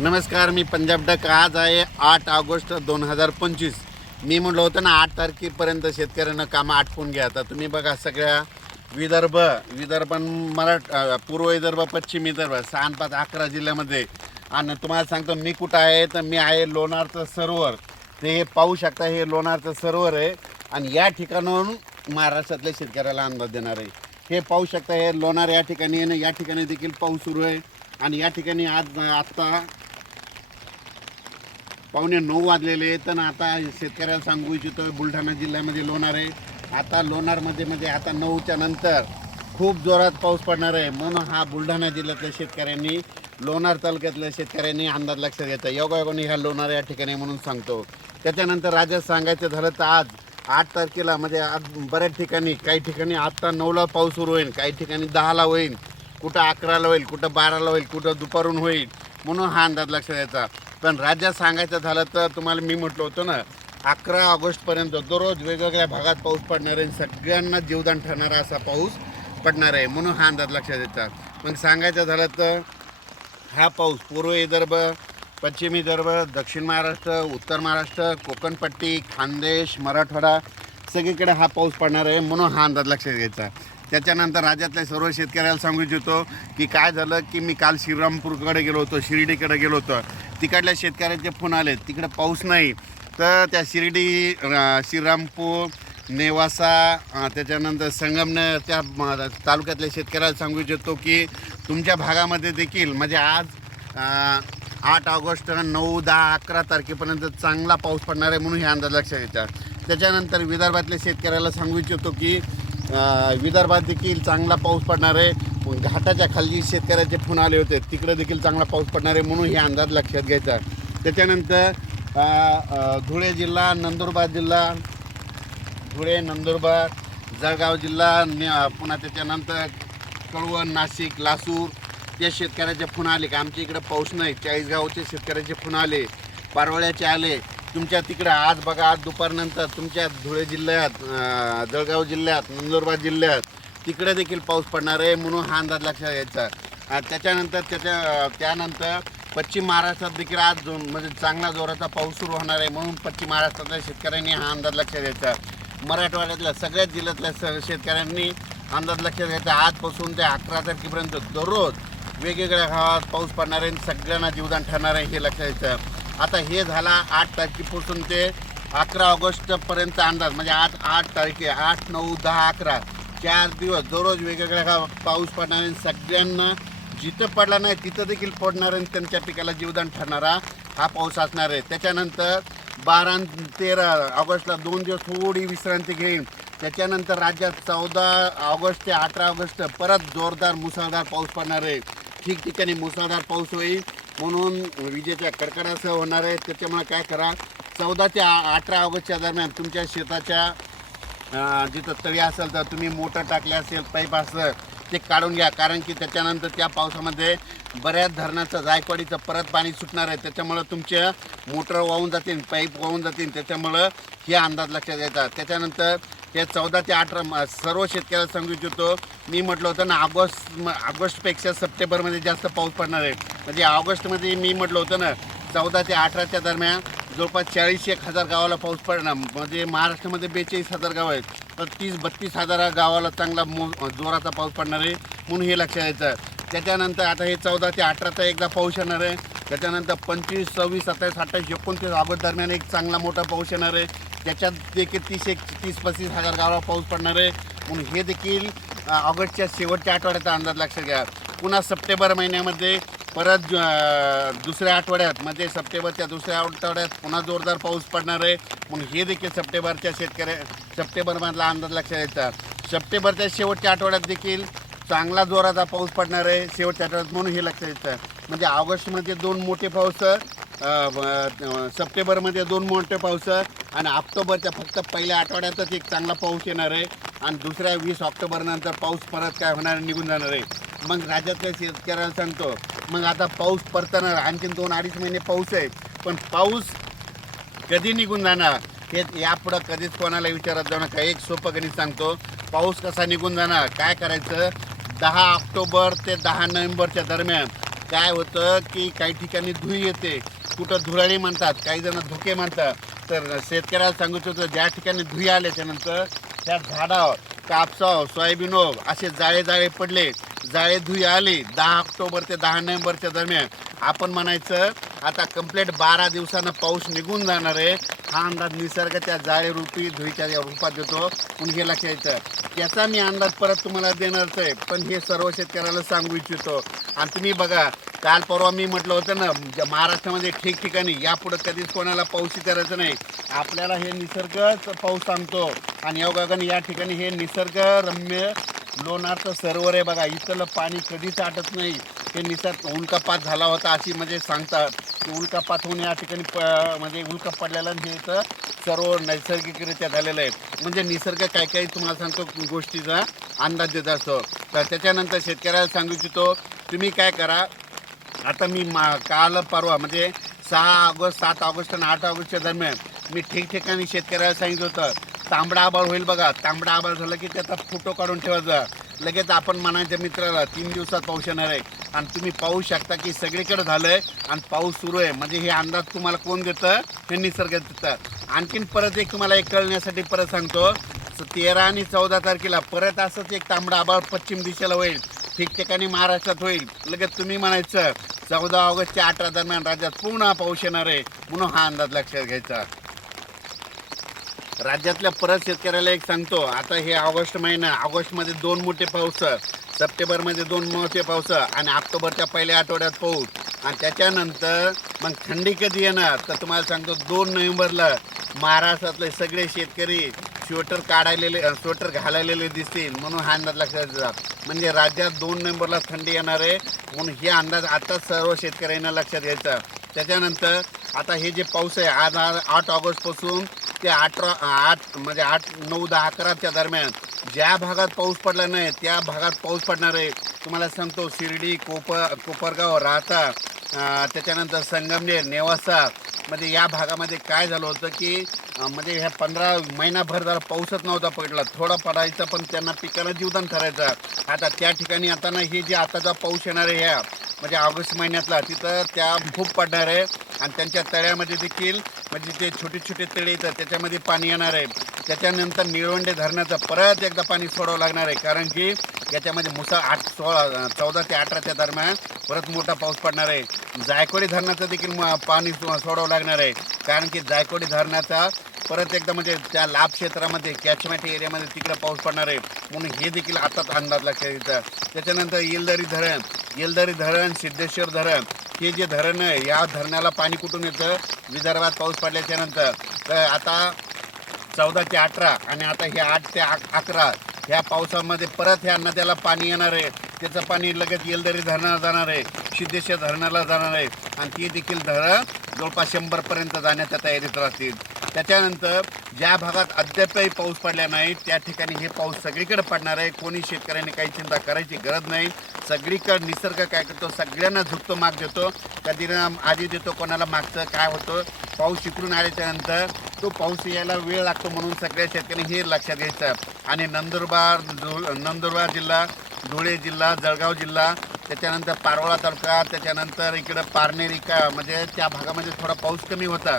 नमस्कार मी पंजाब डक आज आहे आठ ऑगस्ट दोन हजार पंचवीस मी म्हटलं होतं ना आठ तारखेपर्यंत शेतकऱ्यांना कामं आटपून घ्या आता तुम्ही बघा सगळ्या विदर्भ विदर्भ मराठ पूर्व विदर्भ पश्चिम विदर्भ सहा पाच अकरा जिल्ह्यामध्ये आणि तुम्हाला सांगतो मी कुठं आहे तर मी आहे लोणारचं सरोवर ते हे पाहू शकता हे लोणारचं सरोवर आहे आणि या ठिकाणाहून महाराष्ट्रातल्या शेतकऱ्याला अंदाज देणार आहे हे पाहू शकता हे लोणार या ठिकाणी आहे ना या ठिकाणी देखील पाऊस सुरू आहे आणि या ठिकाणी आज आत्ता पावणे नऊ वाजलेले आहेत आणि आता शेतकऱ्याला सांगू इच्छितो बुलढाणा जिल्ह्यामध्ये लोणार आहे आता लोणारमध्ये म्हणजे आता नऊच्या नंतर खूप जोरात पाऊस पडणार आहे म्हणून हा बुलढाणा जिल्ह्यातल्या शेतकऱ्यांनी लोणार तालुक्यातल्या शेतकऱ्यांनी अंदाज लक्षात घ्यायचा योगाने ह्या लोणार या ठिकाणी म्हणून सांगतो त्याच्यानंतर राज्यात सांगायचं झालं तर आज आठ तारखेला म्हणजे आज बऱ्याच ठिकाणी काही ठिकाणी आत्ता नऊला पाऊस सुरू होईल काही ठिकाणी दहाला होईल कुठं अकराला होईल कुठं बाराला होईल कुठं दुपारून होईल म्हणून हा अंदाज लक्षात द्यायचा पण राज्यात सांगायचं झालं तर तुम्हाला मी म्हटलं होतं ना अकरा ऑगस्टपर्यंत दररोज वेगवेगळ्या भागात पाऊस पडणार आहे सगळ्यांना जीवदान ठरणारा असा पाऊस पडणार आहे म्हणून हा अंदाज लक्षात येतात मग सांगायचं झालं तर हा पाऊस पूर्व विदर्भ पश्चिम विदर्भ दक्षिण महाराष्ट्र उत्तर महाराष्ट्र कोकणपट्टी खानदेश मराठवाडा सगळीकडे हा पाऊस पडणार आहे म्हणून हा अंदाज लक्षात घ्यायचा त्याच्यानंतर राज्यातल्या सर्व शेतकऱ्याला सांगू इच्छितो की काय झालं की मी काल श्रीरामपूरकडे गेलो होतो शिर्डीकडे गेलो होतो तिकडल्या शेतकऱ्यांचे फोन आले तिकडे पाऊस नाही तर त्या शिर्डी श्रीरामपूर नेवासा त्याच्यानंतर संगमनेर त्या तालुक्यातल्या शेतकऱ्याला सांगू इच्छितो की तुमच्या भागामध्ये देखील म्हणजे आज आठ ऑगस्ट नऊ दहा अकरा तारखेपर्यंत चांगला पाऊस पडणार आहे म्हणून हे अंदाज लक्षात येतात त्याच्यानंतर विदर्भातल्या शेतकऱ्याला सांगू इच्छितो की विदर्भात देखील चांगला पाऊस पडणार आहे घाटाच्या खाली शेतकऱ्याचे फोन आले होते तिकडे देखील चांगला पाऊस पडणार आहे म्हणून हे अंदाज लक्षात घ्यायचा त्याच्यानंतर धुळे जिल्हा नंदुरबार जिल्हा धुळे नंदुरबार जळगाव जिल्हा पुन्हा त्याच्यानंतर कळवण नाशिक लासूर या शेतकऱ्याचे फोन आले का आमच्या इकडे पाऊस नाही चाळीसगावचे शेतकऱ्याचे फोन आले पारवळ्याचे आले तुमच्या तिकडं आज बघा आज दुपारनंतर तुमच्या धुळे जिल्ह्यात जळगाव जिल्ह्यात नंदुरबार जिल्ह्यात तिकडे देखील पाऊस पडणार आहे म्हणून हा अंदाज लक्षात घ्यायचा त्याच्यानंतर त्याच्या त्यानंतर पश्चिम महाराष्ट्रात देखील आज म्हणजे चांगला जोराचा पाऊस सुरू होणार आहे म्हणून पश्चिम महाराष्ट्रातल्या शेतकऱ्यांनी हा अंदाज लक्षात घ्यायचा मराठवाड्यातल्या सगळ्याच जिल्ह्यातल्या स शेतकऱ्यांनी अंदाज लक्षात घ्यायचा आजपासून ते अकरा तारखेपर्यंत दररोज वेगवेगळ्या गावात पाऊस पडणार आहे सगळ्यांना जीवदान ठरणार आहे हे लक्षात घ्यायचं आता हे झाला आठ तारखेपासून ते अकरा ऑगस्टपर्यंत अंदाज म्हणजे आज आठ तारखे आठ नऊ दहा अकरा चार दिवस दररोज वेगवेगळ्या पाऊस पडणार आणि सगळ्यांना जिथं पडला नाही तिथं देखील पडणार आणि त्यांच्या पिकाला जीवदान ठरणारा हा पाऊस असणार आहे त्याच्यानंतर बारा तेरा ऑगस्टला दोन दिवस थोडी विश्रांती घेईन त्याच्यानंतर राज्यात चौदा ऑगस्ट ते अठरा ऑगस्ट परत जोरदार मुसळधार पाऊस पडणार आहे ठिकठिकाणी मुसळधार पाऊस होईल म्हणून विजेच्या कडकडासह होणार आहे त्याच्यामुळे काय करा चौदा ते अठरा ऑगस्टच्या दरम्यान तुमच्या शेताच्या जिथं तळी असेल तर तुम्ही मोटर टाकले असेल पाईप असेल ते काढून घ्या कारण की त्याच्यानंतर त्या पावसामध्ये बऱ्याच धरणाचं जायकवाडीचं परत पाणी सुटणार आहे त्याच्यामुळं तुमच्या मोटर वाहून जातील पाईप वाहून जातील त्याच्यामुळं हे अंदाज लक्षात येतात त्याच्यानंतर हे चौदा ते अठरा सर्व शेतकऱ्याला सांगू इच्छितो मी म्हटलं होतं ना ऑगस्ट ऑगस्टपेक्षा सप्टेंबरमध्ये जास्त पाऊस पडणार आहे म्हणजे ऑगस्टमध्ये मी म्हटलं होतं ना चौदा ते अठराच्या दरम्यान जवळपास चाळीस एक हजार गावाला पाऊस पडणार म्हणजे महाराष्ट्रामध्ये बेचाळीस हजार गावं आहेत तर तीस बत्तीस हजार गावाला चांगला मो जोराचा पाऊस पडणार आहे म्हणून हे लक्षात यायचं त्याच्यानंतर आता हे चौदा ते अठराचा एकदा पाऊस येणार आहे त्याच्यानंतर पंचवीस सव्वीस सत्तावीस अठ्ठावीस एकोणतीस ऑगस्ट दरम्यान एक चांगला मोठा पाऊस येणार आहे त्याच्यात देखील तीस एक तीस पस्तीस हजार गावाला पाऊस पडणार आहे म्हणून हे देखील ऑगस्टच्या शेवटच्या आठवड्याचा अंदाज लक्षात घ्या पुन्हा सप्टेंबर महिन्यामध्ये परत दुसऱ्या आठवड्यात म्हणजे सप्टेंबरच्या दुसऱ्या आठवड्यात पुन्हा जोरदार पाऊस पडणार आहे मग हे देखील सप्टेंबरच्या शेतकऱ्या सप्टेंबरमधला अंदाज लक्षात येतात सप्टेंबरच्या शेवटच्या आठवड्यात देखील चांगला जोराचा पाऊस पडणार आहे शेवटच्या आठवड्यात म्हणून हे लक्षात येतं म्हणजे ऑगस्टमध्ये दोन मोठे पाऊस सप्टेंबरमध्ये दोन मोठे पाऊस आणि ऑक्टोबरच्या फक्त पहिल्या आठवड्यातच एक चांगला पाऊस येणार आहे आणि दुसऱ्या वीस ऑक्टोबरनंतर पाऊस परत काय होणार निघून जाणार आहे मग राज्यातल्या शेतकऱ्याला सांगतो मग आता पाऊस पडताना आणखीन दोन अडीच महिने पाऊस आहे पण पाऊस कधी निघून जाणार हे यापुढं कधीच कोणाला विचारत जाऊ नका एक सोपं गणित सांगतो पाऊस कसा निघून जाणार काय करायचं दहा ऑक्टोबर ते दहा नोव्हेंबरच्या दरम्यान काय होतं की काही ठिकाणी धुई येते कुठं धुराळी म्हणतात काही जण धुके म्हणतात तर शेतकऱ्याला सांगितलं होतं ज्या ठिकाणी धुई आल्याच्यानंतर त्या झाडावर कापसाव ओब असे जाळे जाळे पडले जाळे धुई आले दहा ऑक्टोबर ते दहा नोव्हेंबरच्या दरम्यान आपण म्हणायचं आता कंप्लीट बारा दिवसानं पाऊस निघून जाणार आहे हा अंदाज निसर्ग त्या जाळे रूपी धुईच्या रूपात देतो पण हे याचा त्याचा मी अंदाज परत तुम्हाला देणारच आहे पण हे सर्व शेतकऱ्याला सांगू इच्छितो आणि तुम्ही बघा काल परवा मी म्हटलं होतं ना महाराष्ट्रामध्ये ठिकठिकाणी यापुढं कधीच कोणाला पाऊस करायचं नाही आपल्याला हे निसर्गच पाऊस सांगतो आणि योगागाने या ठिकाणी हे निसर्गरम्य लोणारचं सरोवर आहे बघा इथलं पाणी कधीच आटत नाही हे निसर्ग उल्कापात झाला होता अशी म्हणजे सांगतात उल्का पाठवून या ठिकाणी प म्हणजे उल्का पडलेला हे तर सर्व नैसर्गिकरित्या झालेलं आहे म्हणजे निसर्ग काय काय तुम्हाला सांगतो गोष्टीचा अंदाज देत असतो तर त्याच्यानंतर शेतकऱ्याला सांगू इच्छितो तुम्ही काय करा आता मी मा काल परवा म्हणजे सहा ऑगस्ट सात ऑगस्ट आणि आठ ऑगस्टच्या दरम्यान मी ठिकठिकाणी शेतकऱ्याला सांगितलं होतं तांबडा आबाळ होईल बघा तांबडा आबाळ झालं की त्याचा फोटो काढून ठेवायचा लगेच आपण म्हणायच्या मित्राला तीन दिवसात पाऊस येणार आहे आणि तुम्ही पाहू शकता की सगळीकडे झालं आहे आणि पाऊस सुरू आहे म्हणजे हे अंदाज तुम्हाला कोण देतं हे निसर्ग देतं आणखीन परत एक तुम्हाला एक कळण्यासाठी परत सांगतो तेरा आणि चौदा तारखेला परत असंच एक तांबडा आबाळ पश्चिम दिशेला होईल ठिकठिकाणी महाराष्ट्रात होईल लगेच तुम्ही म्हणायचं चौदा ऑगस्टच्या अठरा दरम्यान राज्यात पूर्ण पाऊस येणार आहे म्हणून हा अंदाज लक्षात घ्यायचा राज्यातल्या परत शेतकऱ्याला एक सांगतो आता हे ऑगस्ट महिना ऑगस्टमध्ये दोन मोठे पाऊस सप्टेंबरमध्ये दोन मोठे पाऊस आणि ऑक्टोबरच्या पहिल्या आठवड्यात पाऊस आणि त्याच्यानंतर मग थंडी कधी येणार तर तुम्हाला सांगतो दोन नोव्हेंबरला महाराष्ट्रातले सगळे शेतकरी स्वेटर काढायलेले स्वेटर घालायलेले दिसतील म्हणून हा अंदाज लक्षात घ्या म्हणजे राज्यात दोन नोव्हेंबरला थंडी येणार आहे म्हणून हे अंदाज आताच सर्व शेतकऱ्यांना लक्षात घ्यायचा त्याच्यानंतर आता हे जे पाऊस आहे आज आठ ऑगस्टपासून ते अठरा आठ म्हणजे आठ नऊ दहा अकराच्या दरम्यान ज्या भागात पाऊस पडला नाही त्या भागात पाऊस पडणार आहे तुम्हाला सांगतो शिर्डी कोप कोपरगाव राहता त्याच्यानंतर संगमनेर नेवासा म्हणजे या भागामध्ये काय झालं होतं की म्हणजे ह्या पंधरा महिनाभर जरा पाऊसच नव्हता पडला थोडा पडायचा पण त्यांना पिकाला जीवदान करायचं आता त्या ठिकाणी आता ना हे जे आताचा पाऊस येणार आहे ह्या म्हणजे ऑगस्ट महिन्यातला तिथं त्या खूप पडणार आहे आणि त्यांच्या तळ्यामध्ये देखील म्हणजे ते छोटे छोटे तळे येतात त्याच्यामध्ये पाणी येणार आहे त्याच्यानंतर निळवंडे धरणाचं परत एकदा पाणी सोडावं लागणार आहे कारण की याच्यामध्ये मुसा आठ सोळा चौदा ते अठराच्या दरम्यान परत मोठा पाऊस पडणार आहे जायकवाडी धरणाचं देखील पाणी सोडावं लागणार आहे कारण की जायकवाडी धरणाचा परत एकदा म्हणजे त्या लाभ क्षेत्रामध्ये कॅचमेंट एरियामध्ये तिकडे पाऊस पडणार आहे म्हणून हे देखील आताच अंदाज लक्षात येतं त्याच्यानंतर येलदरी धरण येलदरी धरण सिद्धेश्वर धरण हे जे धरण आहे या धरणाला पाणी कुठून येतं विदर्भात पाऊस पडल्याच्यानंतर तर आता चौदा ते अठरा आणि आता हे आठ ते अकरा ह्या पावसामध्ये परत ह्या नद्याला पाणी येणार आहे त्याचं पाणी लगेच येलदरी धरणाला जाणार आहे सिद्धेश्वर धरणाला जाणार आहे आणि ती देखील धरण जवळपास शंभरपर्यंत जाण्याच्या तयारीत राहतील त्याच्यानंतर ज्या भागात अद्यापही पाऊस पडला नाही त्या ठिकाणी हे पाऊस सगळीकडे पडणार आहे कोणी शेतकऱ्यांनी काही चिंता करायची गरज नाही सगळीकडं निसर्ग काय करतो सगळ्यांना झुकतो माग देतो कधीना आधी देतो कोणाला मागचं काय होतं पाऊस शिकून आल्याच्यानंतर तो पाऊस यायला वेळ लागतो म्हणून सगळ्या शेतकऱ्यांनी हे लक्षात घ्यायचं आणि नंदुरबार नंदुरबार जिल्हा धुळे जिल्हा जळगाव जिल्हा त्याच्यानंतर पारोळा तालुका त्याच्यानंतर इकडं पारनेरी का म्हणजे त्या भागामध्ये थोडा पाऊस कमी होता